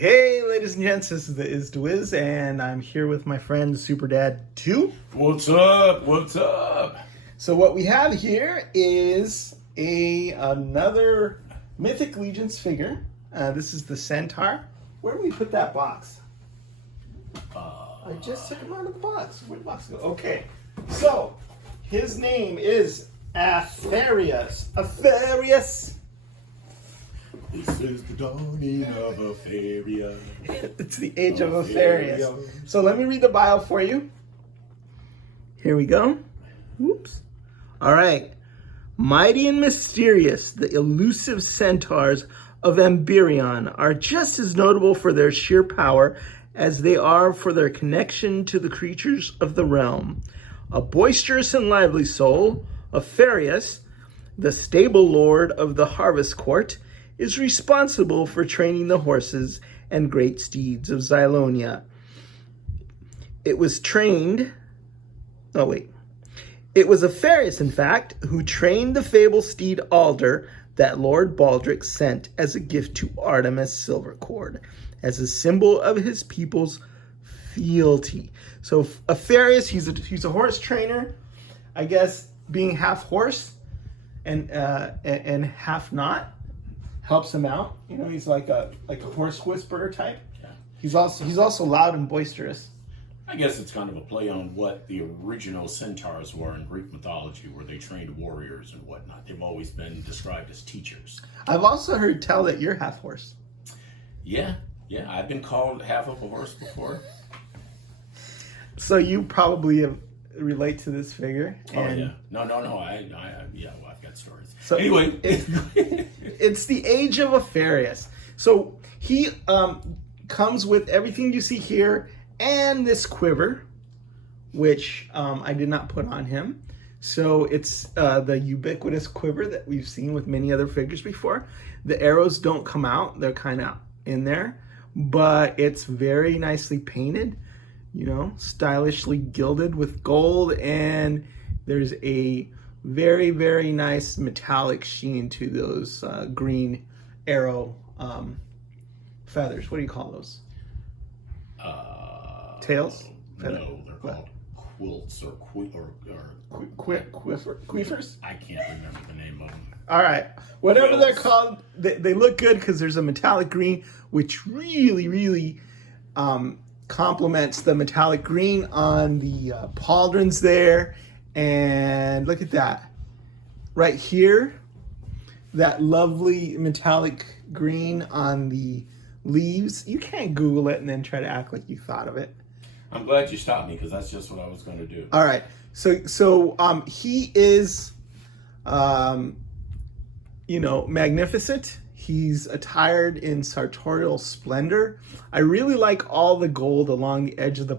Hey, ladies and gents, this is the Is to Wiz, and I'm here with my friend Super Dad 2. What's up? What's up? So what we have here is another Mythic Legions figure. This is the Centaur. Where do we put that box? I just took him out of the box. Where'd the box go? Okay, so his name is Aphareus. Aphareus. This is the dawning of Aphareus. It's the age of Aphareus. So let me read the bio for you. Here we go. Whoops. All right. Mighty and mysterious, the elusive centaurs of Amberion are just as notable for their sheer power as they are for their connection to the creatures of the realm. A boisterous and lively soul, Aphareus, the stable lord of the Harvest Court, is responsible for training the horses and great steeds of Xylonia. It was Aphareus, in fact, who trained the fable steed Alder that Lord Baldric sent as a gift to Artemis Silvercord, as a symbol of his people's fealty. So Aphareus, he's a horse trainer, I guess, being half horse and half not helps him out. You know, he's like a horse whisperer type. Yeah. He's also loud and boisterous. I guess it's kind of a play on what the original centaurs were in Greek mythology, where they trained warriors and whatnot. They've always been described as teachers. I've also heard tell that you're half horse. Yeah, I've been called half of a horse before. So you probably relate to this figure. And no. I've got stories. So anyway, it's the age of Aphareus. So he comes with everything you see here and this quiver, which I did not put on him. So it's the ubiquitous quiver that we've seen with many other figures before. The arrows don't come out; they're kind of in there, but it's very nicely painted. You know, stylishly gilded with gold, and there's a very, very nice metallic sheen to those green arrow feathers. What do you call those? Tails? No, they're called quilts or queefers? I can't remember the name of them. All right. Whatever they're called, they look good because there's a metallic green, which really, really complements the metallic green on the pauldrons there. And look at that. Right here, that lovely metallic green on the leaves. You can't Google it and then try to act like you thought of it. I'm glad you stopped me because that's just what I was going to do. All right. So he is, magnificent. He's attired in sartorial splendor. I really like all the gold along the edge of the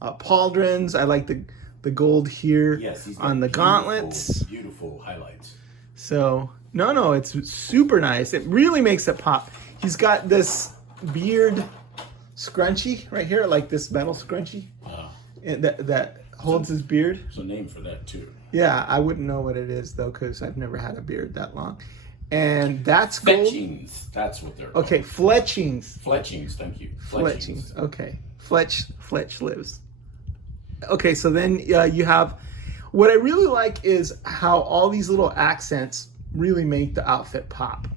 pauldrons. I like the gold here on the gauntlets. Beautiful highlights. So, no, it's super nice. It really makes it pop. He's got this beard scrunchie right here, like this metal scrunchie that holds his beard. There's a name for that, too. Yeah, I wouldn't know what it is, though, because I've never had a beard that long. And that's gold. Fletchings. That's what they're called. Okay, fletchings. Fletchings, thank you. Fletchings. Okay. Fletch lives. Okay, so then you have... What I really like is how all these little accents really make the outfit pop.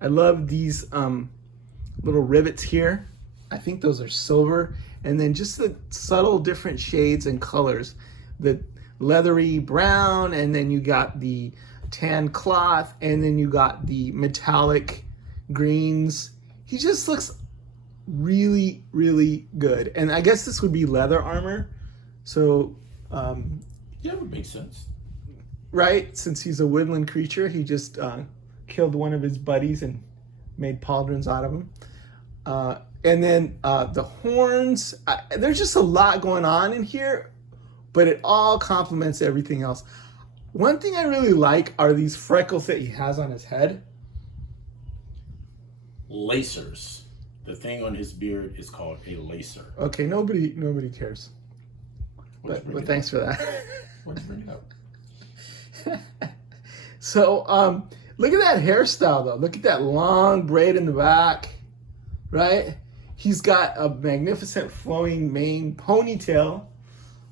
I love these little rivets here. I think those are silver. And then just the subtle different shades and colors. The leathery brown, and then you got the tan cloth, and then you got the metallic greens. He just looks really, really good. And I guess this would be leather armor. So, yeah, it would make sense. Right? Since he's a woodland creature, he just killed one of his buddies and made pauldrons out of him. And then the horns, there's just a lot going on in here, but it all complements everything else. One thing I really like are these freckles that he has on his head. Lacers. The thing on his beard is called a lacer. Okay, nobody cares. But thanks for that. Why'd you bring it up? So, look at that hairstyle, though. Look at that long braid in the back, right? he's got a magnificent flowing mane ponytail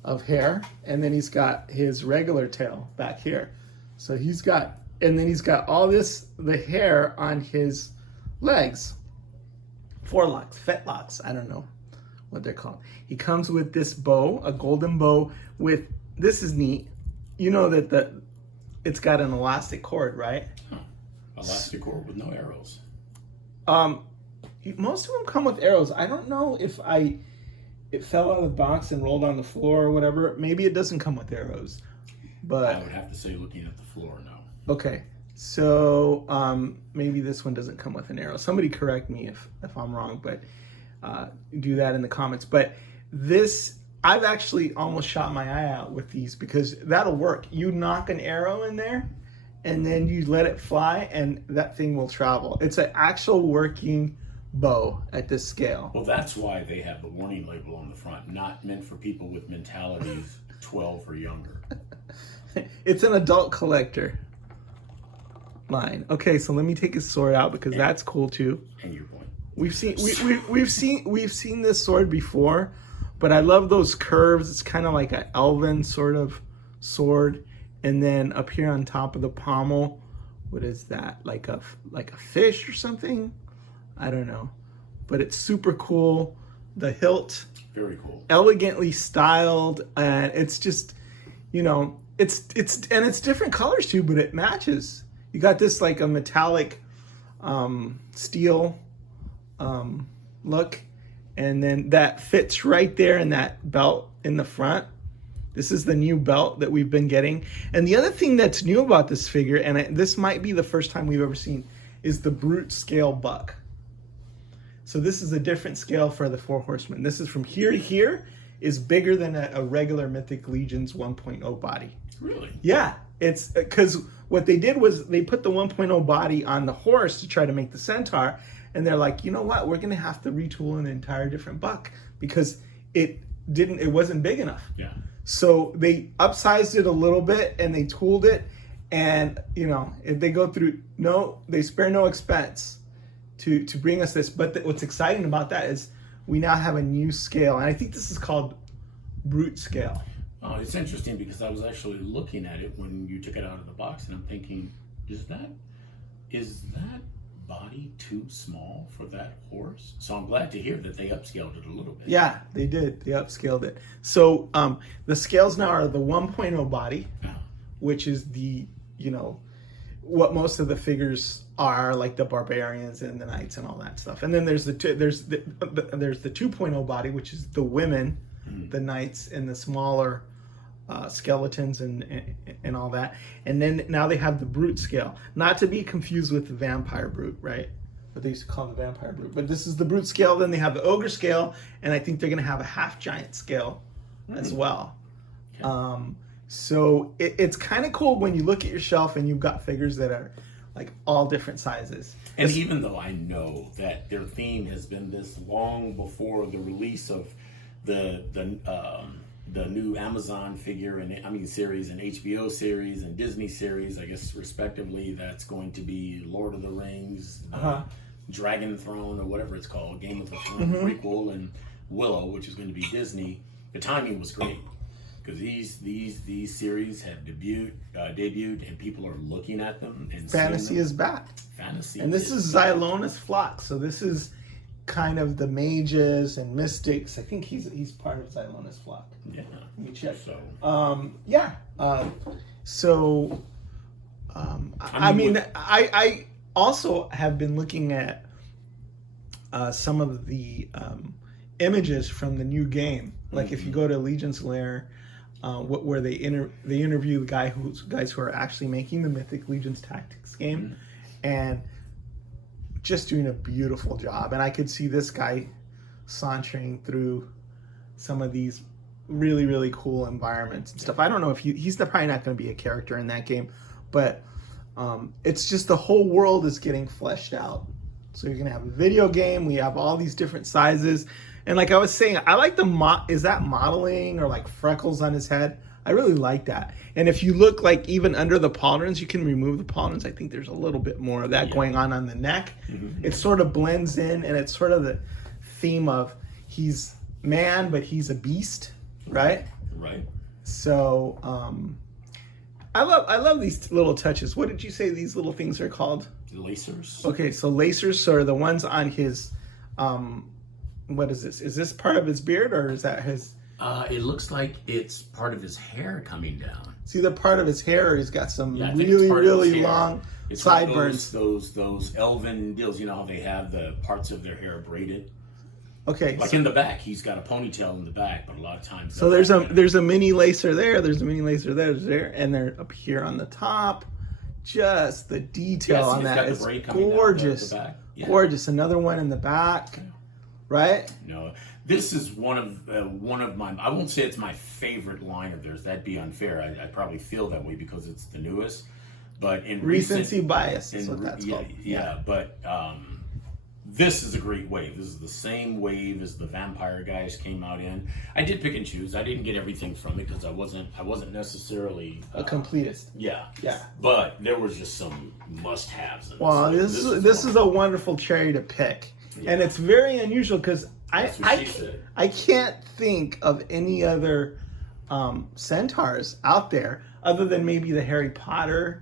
of hair, and then he's got his regular tail back here. So he's got, and then he's got all this, the hair on his legs. Forelocks, fetlocks, I don't know what they're called. He comes with this bow, a golden bow with, this is neat. You know that it's got an elastic cord, right? Huh. Elastic cord with no arrows. Most of them come with arrows. I don't know if it fell out of the box and rolled on the floor or whatever. Maybe it doesn't come with arrows. But I would have to say, looking at the floor, no. Okay, so maybe this one doesn't come with an arrow. Somebody correct me if I'm wrong, but do that in the comments. But this, I've actually almost shot my eye out with these because that'll work. You knock an arrow in there, and then you let it fly, and that thing will travel. It's an actual working bow at this scale. Well, that's why they have the warning label on the front, not meant for people with mentalities 12 or younger. It's an adult collector line. Okay, so let me take his sword out because that's cool too. And your point. We've seen this sword before, but I love those curves. It's kind of like an elven sort of sword, and then up here on top of the pommel, what is that? Like a fish or something? I don't know, but it's super cool. The hilt, very cool, elegantly styled, and it's just, you know, it's different colors too, but it matches. You got this like a metallic steel look, and then that fits right there in that belt in the front. This is the new belt that we've been getting. And the other thing that's new about this figure, and this might be the first time we've ever seen, is the brute scale buck. So this is a different scale for the Four Horsemen. This is from here to here, is bigger than a regular Mythic Legion's 1.0 body. Really? Yeah, it's because what they did was they put the 1.0 body on the horse to try to make the Centaur, and they're like, you know what, we're gonna have to retool an entire different buck because it wasn't big enough. Yeah. So they upsized it a little bit and they tooled it, and you know, if they go through, they spare no expense to bring us this. But what's exciting about that is we now have a new scale, and I think this is called brute scale. It's interesting because I was actually looking at it when you took it out of the box, and I'm thinking, is that body too small for that horse? So I'm glad to hear that they upscaled it a little bit. Yeah, they did. They upscaled it. So the scales now are the 1.0 body, which is the, you know, what most of the figures are, like the barbarians and the knights and all that stuff. And then there's the 2.0 body, which is the women, the knights, and the smaller skeletons and all that. And then now they have the brute scale, not to be confused with the vampire brute, right? What they used to call the vampire brute. But this is the brute scale. Then they have the ogre scale, and I think they're going to have a half giant scale as well. Okay. So it's kind of cool when you look at your shelf and you've got figures that are like all different sizes. And even though I know that their theme has been this long before the release of the new Amazon series and HBO series and Disney series, I guess respectively, that's going to be Lord of the Rings, Dragon Throne, or whatever it's called, Game of the Thrones prequel, and Willow, which is going to be Disney. The timing was great because these series have debuted, and people are looking at them. And fantasy is back. Fantasy, and this is Xylona's flock, so this is kind of the mages and mystics. I think he's part of Xylona's flock. Yeah. Let me check. So. I also have been looking at some of the images from the new game. Like if you go to Legion's Lair, where they interview the guys who are actually making the Mythic Legion's Tactics game, and just doing a beautiful job. And I could see this guy sauntering through some of these really, really cool environments and stuff. I don't know if he's probably not going to be a character in that game, but it's just the whole world is getting fleshed out. So you're going to have a video game. We have all these different sizes. And like I was saying, I like is that modeling or like freckles on his head? I really like that. And if you look like even under the pauldrons, you can remove the pauldrons. I think there's a little bit more of that going on the neck. It sort of blends in, and it's sort of the theme of he's man, but he's a beast, right? Right. So I love these little touches. What did you say these little things are called? Lacers. Okay, so lacers are the ones on his what is this? Is this part of his beard or is that his? It looks like it's part of his hair coming down. It's either part of his hair or he's got some Yeah, I think really, it's part of his really hair. long It's sideburns. those elven deals. You know how they have the parts of their hair braided. Okay, Like so, in the back, he's got a ponytail in the back, but a lot of times. so there's a mini lacer there. There's a mini lacer there, and they're up here on the top. Just the detail on that is gorgeous, gorgeous. Another one in the back, right? No, this is one of my. I won't say it's my favorite line of theirs. That'd be unfair. I probably feel that way because it's the newest. But in recency bias is what that's called. Yeah, but this is a great wave. This is the same wave as the vampire guys came out in. I did pick and choose. I didn't get everything from it because I wasn't necessarily A completist. Yeah. Yeah. But there was just some must-haves. Well, this is a wonderful cherry to pick, and it's very unusual because I can't think of any other centaurs out there other than maybe the Harry Potter.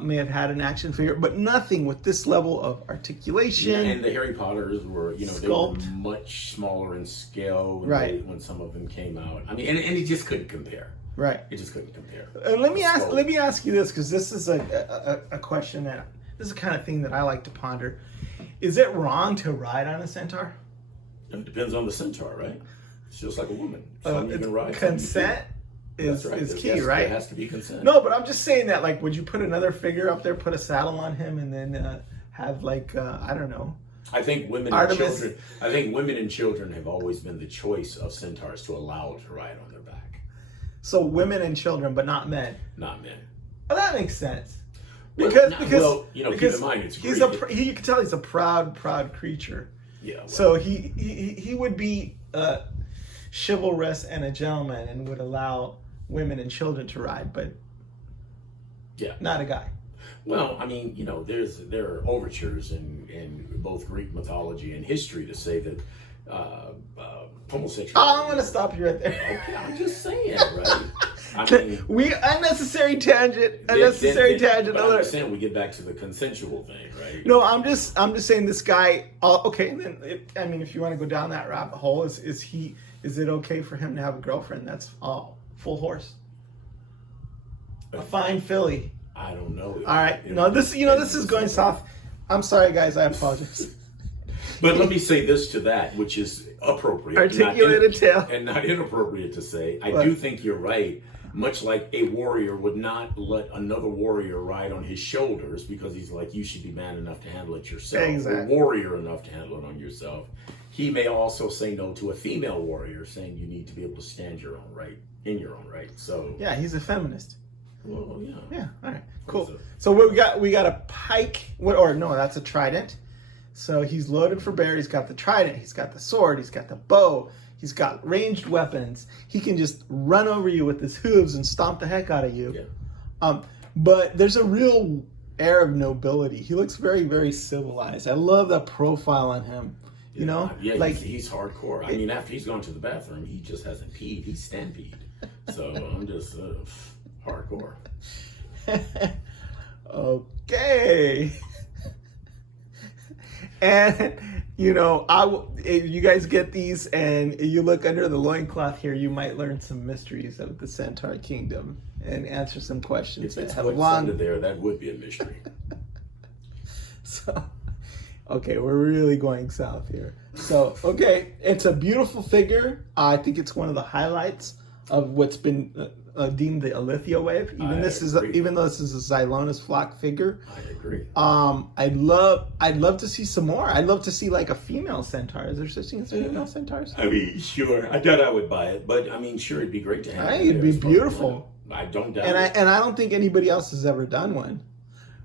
May have had an action figure, but nothing with this level of articulation. Yeah, and the Harry Potters were, they were much smaller in scale when some of them came out. I mean, and it just couldn't compare. Right. It just couldn't compare. Let me ask you this, because this is a question that this is the kind of thing that I like to ponder. Is it wrong to ride on a centaur? It depends on the centaur, right? It's just like a woman. Some you can ride. Consent is key, right? There has to be consent. No, but I'm just saying that, like, would you put another figure up there, put a saddle on him, and then have I don't know. I think women Artemis. and children. I think women and children have always been the choice of centaurs to allow to ride on their back. So women and children, but not men. Not men. Well, that makes sense. Because Keep in mind, it's great. You can tell he's a proud creature. Yeah. Well, So he would be chivalrous and a gentleman and would allow women and children to ride, but not a guy. Well, I mean, there are overtures in both Greek mythology and history to say that homosexuality. Oh, I'm going to stop you right there. Okay, I'm just saying, right? I mean, unnecessary tangent. Unnecessary tangent. But I'm just saying we get back to the consensual thing, right? No, I'm just saying this guy. Okay, and then if you want to go down that rabbit hole, is it okay for him to have a girlfriend that's full horse, a fine filly? I don't know. All right, this is going south. I'm sorry, guys. I apologize. But let me say this to that, which is appropriate, articulated tail, and not inappropriate to say. I do think you're right. Much like a warrior would not let another warrior ride on his shoulders because he's like, you should be man enough to handle it yourself, or warrior enough to handle it on yourself. He may also say no to a female warrior, saying you need to be able to stand your own right, in your own right. So yeah, he's a feminist. Well, yeah. Yeah. All right. Cool. So what we got a pike. That's a trident. So he's loaded for bear. He's got the trident. He's got the sword. He's got the bow. He's got ranged weapons. He can just run over you with his hooves and stomp the heck out of you. Yeah. But there's a real air of nobility. He looks very, very civilized. I love the profile on him. Yeah, he's hardcore. I mean, after he's gone to the bathroom, he just hasn't peed. He's stampede. So I'm just hardcore. Okay. And if you guys get these and you look under the loincloth here, you might learn some mysteries of the Centaur Kingdom and answer some questions that have long under there. That would be a mystery. So, okay, we're really going south here. So, okay, it's a beautiful figure. I think it's one of the highlights of what's been deemed the Alethea wave. Even though this is a Xylonis flock figure. I agree. I'd love to see some more. I'd love to see like a female centaur. Is there such thing as female centaurs? I mean, sure. I doubt I would buy it, but I mean, sure, it'd be great to have. It'd be beautiful. I don't doubt it. And I don't think anybody else has ever done one.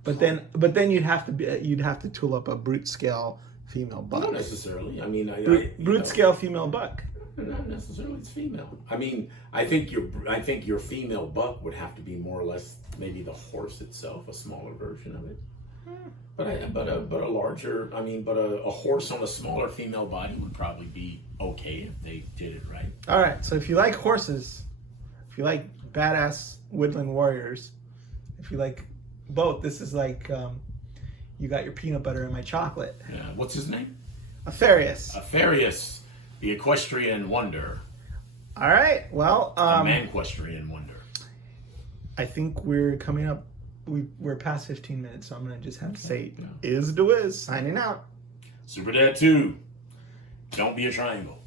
But then you'd have to tool up a brute scale female buck. Not necessarily. I mean, brute scale female buck. Not necessarily it's female. I mean, I think your female buck would have to be more or less maybe the horse itself, a smaller version of it. But a larger, but a horse on a smaller female body would probably be okay if they did it right. All right, so if you like horses, if you like badass woodland warriors, if you like both, this is like you got your peanut butter and my chocolate. Yeah. What's his name? Aphareus. Aphareus, the equestrian wonder. All right, well, The manquestrian wonder. I think we're coming up. We're past 15 minutes, so I'm gonna just have to say, is the Wiz signing out. Super Dad 2. Don't be a triangle.